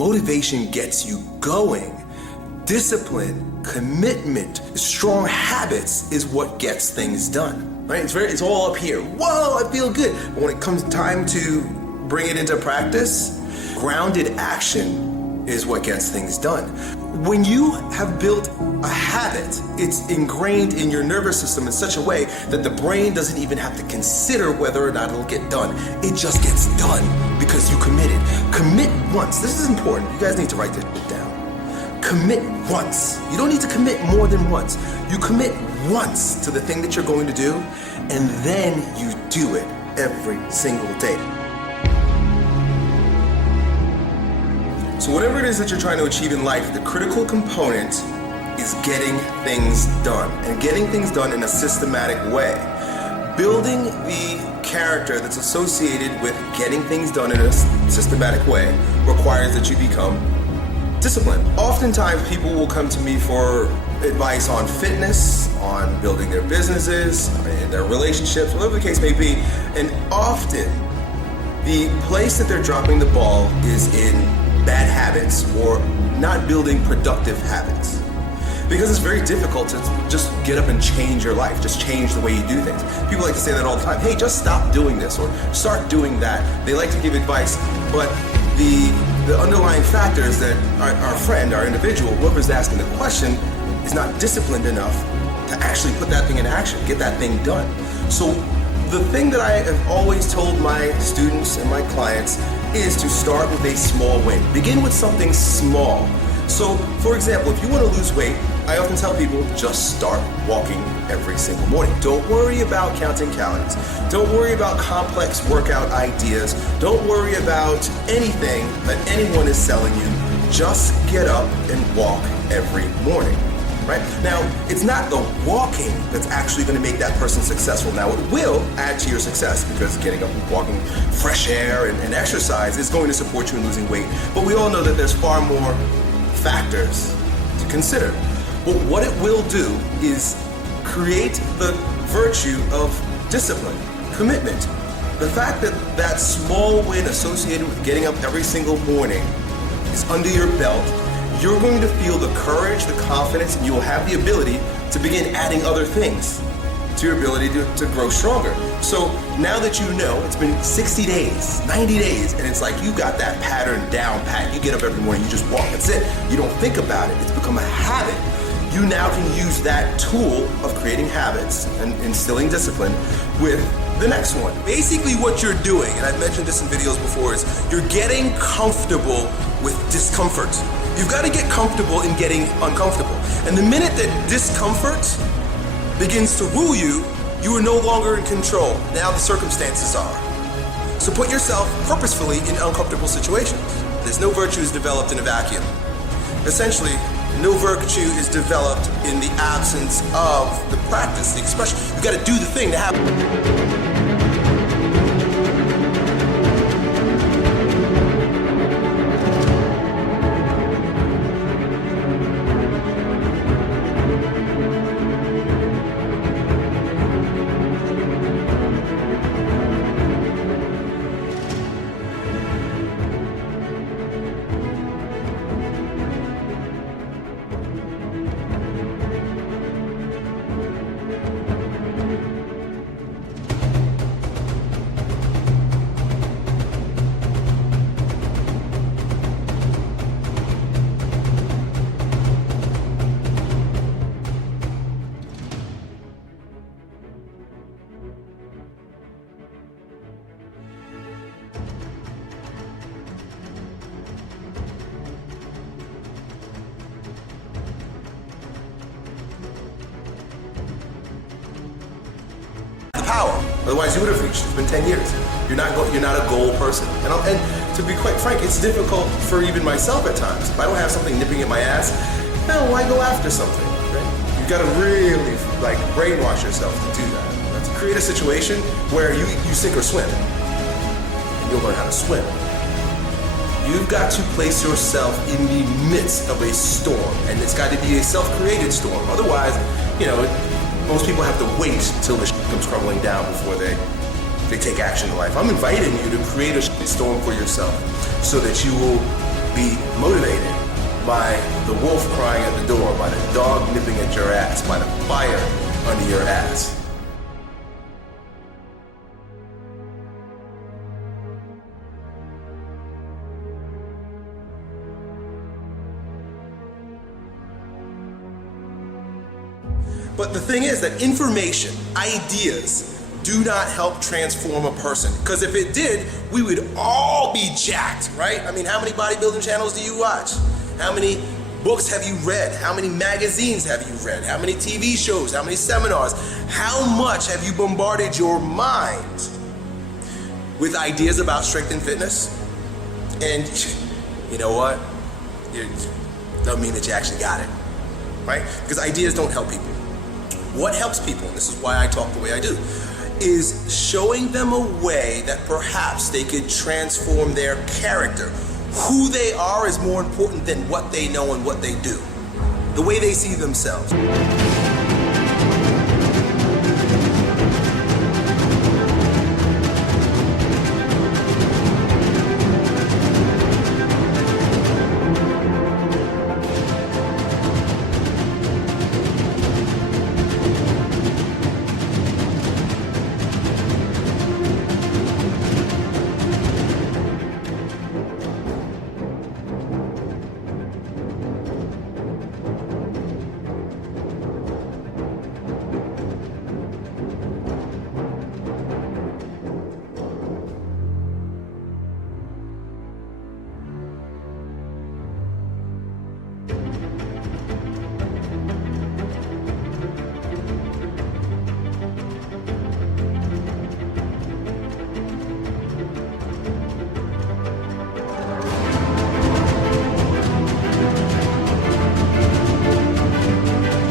Motivation gets you going. Discipline, commitment, strong habits is what gets things done, right? It's all up here. Whoa, I feel good. But when it comes time to bring it into practice, grounded action is what gets things done. When you have built a habit, it's ingrained in your nervous system in such a way that the brain doesn't even have to consider whether or not it'll get done. It just gets done because you committed. Commit once. This is important. You guys need to write this down. Commit once. You don't need to commit more than once. You commit once to the thing that you're going to do, and then you do it every single day. So whatever it is that you're trying to achieve in life, the critical component is getting things done, and getting things done in a systematic way. Building the character that's associated with getting things done in a systematic way requires that you become disciplined. Oftentimes people will come to me for advice on fitness, on building their businesses, in their relationships, whatever the case may be, and often the place that they're dropping the ball is in bad habits or not building productive habits. Because it's very difficult to just get up and change your life, just change the way you do things. People like to say that all the time. Hey, just stop doing this or start doing that. They like to give advice, but the underlying factor is that our friend, our individual, whoever's asking the question, is not disciplined enough to actually put that thing in action, get that thing done. So the thing that I have always told my students and my clients is to start with a small win. Begin with something small. So, for example, if you want to lose weight, I often tell people, just start walking every single morning. Don't worry about counting calories. Don't worry about complex workout ideas. Don't worry about anything that anyone is selling you. Just get up and walk every morning. Right? Now, it's not the walking that's actually going to make that person successful. Now, it will add to your success because getting up and walking, fresh air and exercise is going to support you in losing weight. But we all know that there's far more factors to consider. But what it will do is create the virtue of discipline, commitment. The fact that that small win associated with getting up every single morning is under your belt, you're going to feel the courage, the confidence, and you will have the ability to begin adding other things to your ability to grow stronger. So now that you know, it's been 60 days, 90 days, and it's like you got that pattern down pat. You get up every morning, you just walk, that's it. You don't think about it, it's become a habit. You now can use that tool of creating habits and instilling discipline with the next one. Basically what you're doing, and I've mentioned this in videos before, is you're getting comfortable with discomfort. You've got to get comfortable in getting uncomfortable. And the minute that discomfort begins to rule you, you are no longer in control. Now the circumstances are. So put yourself purposefully in uncomfortable situations. There's no virtues developed in a vacuum. Essentially, no virtue is developed in the absence of the practice, the expression. You got to do the thing to happen. Power. Otherwise, you would have reached. It's been 10 years. You're not a goal person. And to be quite frank, it's difficult for even myself at times. If I don't have something nipping at my ass, why go after something? Right? You've got to really brainwash yourself to do that. To create a situation where you sink or swim, and you'll learn how to swim. You've got to place yourself in the midst of a storm, and it's got to be a self-created storm. Otherwise, most people have to wait until the shit comes crumbling down before they take action in life. I'm inviting you to create a shit storm for yourself so that you will be by the wolf crying at the door, by the dog nipping at your ass, by the fire under your ass. But the thing is that information, ideas, do not help transform a person. Because if it did, we would all be jacked, right? I mean, how many bodybuilding channels do you watch? How many books have you read? How many magazines have you read? How many TV shows? How many seminars? How much have you bombarded your mind with ideas about strength and fitness? And you know what? It doesn't mean that you actually got it, right? Because ideas don't help people. What helps people, and this is why I talk the way I do, is showing them a way that perhaps they could transform their character. Who they are is more important than what they know and what they do. The way they see themselves.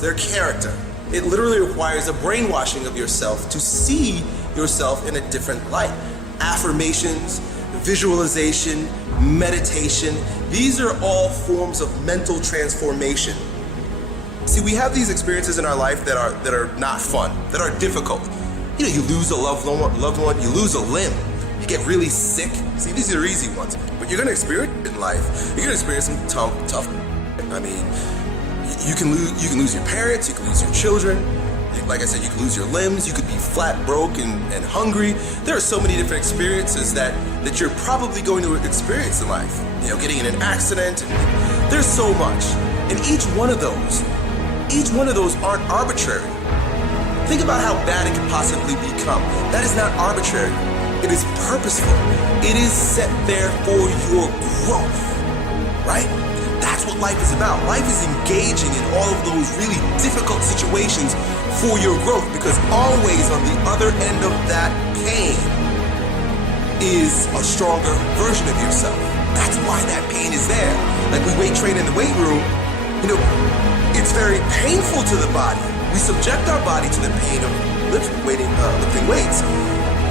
Their character. It literally requires a brainwashing of yourself to see yourself in a different light. Affirmations, visualization, meditation, these are all forms of mental transformation. See, we have these experiences in our life that are not fun, that are difficult. You know, you lose a loved one, you lose a limb, you get really sick. See, these are easy ones, but you're gonna experience it in life. You're gonna experience some tough. I mean, you can lose your parents, you can lose your children. Like I said, you can lose your limbs, you could be flat broke and hungry. There are so many different experiences that you're probably going to experience in life. You know, getting in an accident, and there's so much. And each one of those aren't arbitrary. Think about how bad it could possibly become. That is not arbitrary. It is purposeful. It is set there for your growth, right? That's what life is about. Life is engaging in all of those really difficult situations for your growth, because always on the other end of that pain is a stronger version of yourself. That's why that pain is there. Like we weight train in the weight room, you know, it's very painful to the body. We subject our body to the pain of lifting weights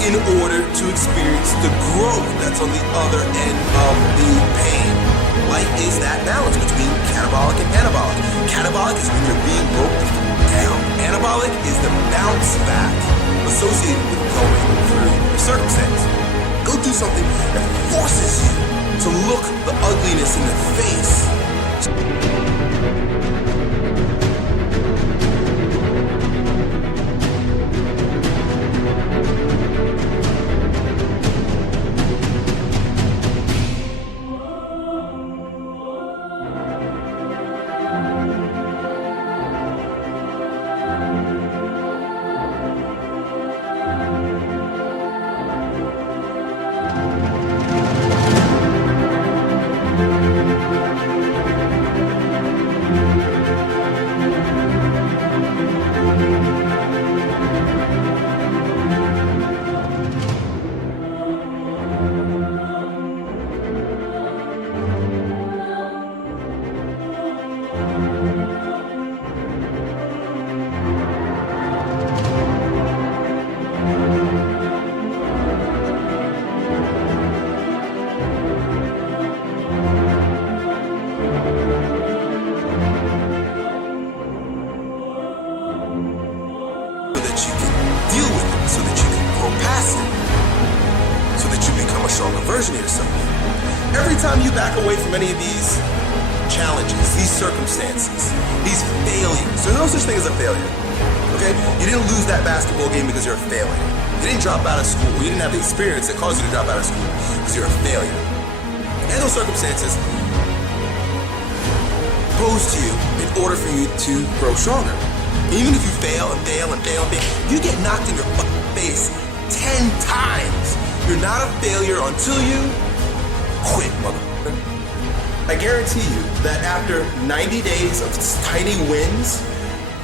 in order to experience the growth that's on the other end of the pain. Life is that balance between catabolic and anabolic. Catabolic is when you're being broken down. Anabolic is the bounce back associated with going through a circumstance. Go do something that forces you to look the ugliness in the face. Version of yourself. Every time you back away from any of these challenges, these circumstances, these failures. There's no such thing as a failure, okay? You didn't lose that basketball game because you're a failure. You didn't drop out of school. You didn't have the experience that caused you to drop out of school because you're a failure. And those circumstances posed to you in order for you to grow stronger. Even if you fail and fail and fail and fail, you get knocked in your face 10 times. You're not a failure until you quit, motherfucker. I guarantee you that after 90 days of tiny wins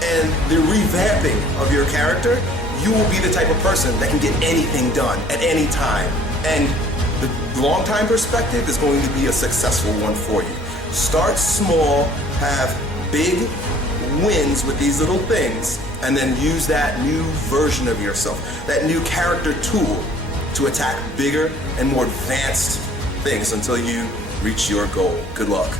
and the revamping of your character, you will be the type of person that can get anything done at any time. And the long-time perspective is going to be a successful one for you. Start small, have big wins with these little things, and then use that new version of yourself, that new character tool to attack bigger and more advanced things until you reach your goal. Good luck.